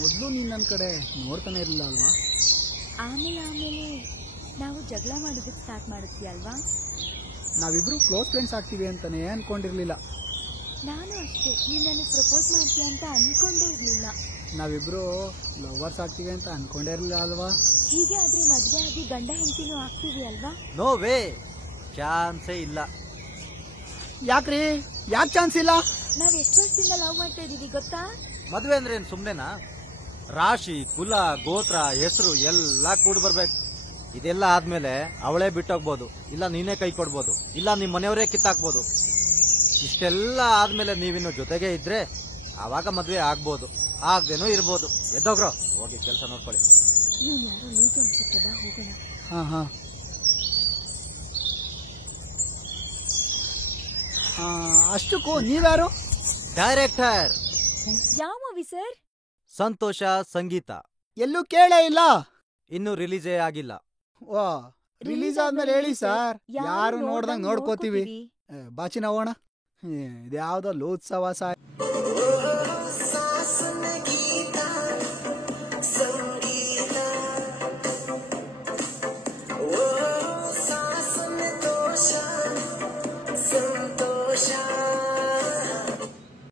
ಮೊದಲು ನೀನು ನನ್ನ ಕಡೆ ನೋಡ್ತಾನೆ ಇರಲಿಲ್ಲ ಅಲ್ವಾ? ಆಮೇಲೆ ನಾವು ಜಗಳ ಮಾಡೋದಕ್ಕೆ ಸ್ಟಾರ್ಟ್ ಮಾಡಿದ್ವಿ ಅಲ್ವಾ? ನಾವಿಬ್ರು ಕ್ಲೋಸ್ ಫ್ರೆಂಡ್ಸ್ ಆಗ್ತೀವಿ ಅಂತಾನೆ ಅನ್ಕೊಂಡಿರ್ಲಿಲ್ಲ. ನಾನು ಅಷ್ಟೇ, ನೀನು ನನಗೆ ಪ್ರಪೋಸ್ ಮಾಡ್ತೀಯ ಅಂತ ಅನ್ಕೊಂಡೇ ಇರಲಿಲ್ಲ. ನಾವಿಬ್ರು ಲವರ್ಸ್ ಆಗ್ತೀವಿ ಅಂತ ಅನ್ಕೊಂಡೇ ಇರಲಿಲ್ಲ ಅಲ್ವಾ? ಹೀಗೆ ಆದ್ರೆ ಮದುವೆ ಆಗಿ ಗಂಡ ಹೆಂಡತಿನೂ ಆಗ್ತೀವಿ ಅಲ್ವಾ? ನೋ ವೇ, ಚಾನ್ಸೇ ಇಲ್ಲ. ಯಾಕ್ರಿ, ಯಾಕೆ ಚಾನ್ಸ್ ಇಲ್ಲ? ನಾವ್ ಎಷ್ಟು ವರ್ಷದಿಂದ ಲವ್ ಮಾಡ್ತಾ ಇದೀವಿ ಗೊತ್ತಾ? ಮದ್ವೆ ಅಂದ್ರೆ ಏನ್ ಸುಮ್ನೆನಾ? ರಾಶಿ, ಕುಲ, ಗೋತ್ರ, ಹೆಸರು ಎಲ್ಲ ಕೂಡ್ ಬರ್ಬೇಕು. ಇದೆಲ್ಲ ಆದ್ಮೇಲೆ ಅವಳೇ ಬಿಟ್ಟೋಗ್ಬೋದು, ಇಲ್ಲ ನೀನೇ ಕೈ ಕೊಡ್ಬೋದು, ಇಲ್ಲ ನಿಮ್ ಮನೆಯವರೇ ಕಿತ್ತಾಕ್ಬೋದು. ಇಷ್ಟೆಲ್ಲ ಆದ್ಮೇಲೆ ನೀವಿನ್ನು ಜೊತೆಗೆ ಇದ್ರೆ ಆವಾಗ ಮದ್ವೆ ಆಗ್ಬೋದು, ಆಗ್ದೇನೂ ಇರ್ಬೋದು. ಎದ್ದೋಗ್ರೋ, ಹೋಗಿ ಕೆಲಸ ನೋಡ್ಕೊಳ್ಳಿ. ನೀನ್ ಯಾರೋ ಲೂಸ್ ಅನ್ಸುತ್ತೆ, ಬಾ ಹೋಗೋಣ. ಹಾ ಅಷ್ಟಕ್ಕೂ ನೀವ್ಯಾರು? ಡೈರೆಕ್ಟರ್ ಯಾವ ಮೂವಿ ಸರ್? ಸಂತೋಷ ಸಂಗೀತ. ಎಲ್ಲೂ ಕೇಳೇ ಇಲ್ಲ. ಇನ್ನು ರಿಲೀಸೇ ಆಗಿಲ್ಲ. ವಾ, ರಿಲೀಸ್ ಆದ್ಮೇಲೆ ಹೇಳಿ ಸರ್, ಯಾರು ನೋಡ್ದಂಗ್ ನೋಡ್ಕೋತೀವಿ. ಬಾಚಿ ನವೋಣ, ಇದ್ಯಾವ್ದೋ ಲೋತ್ಸವ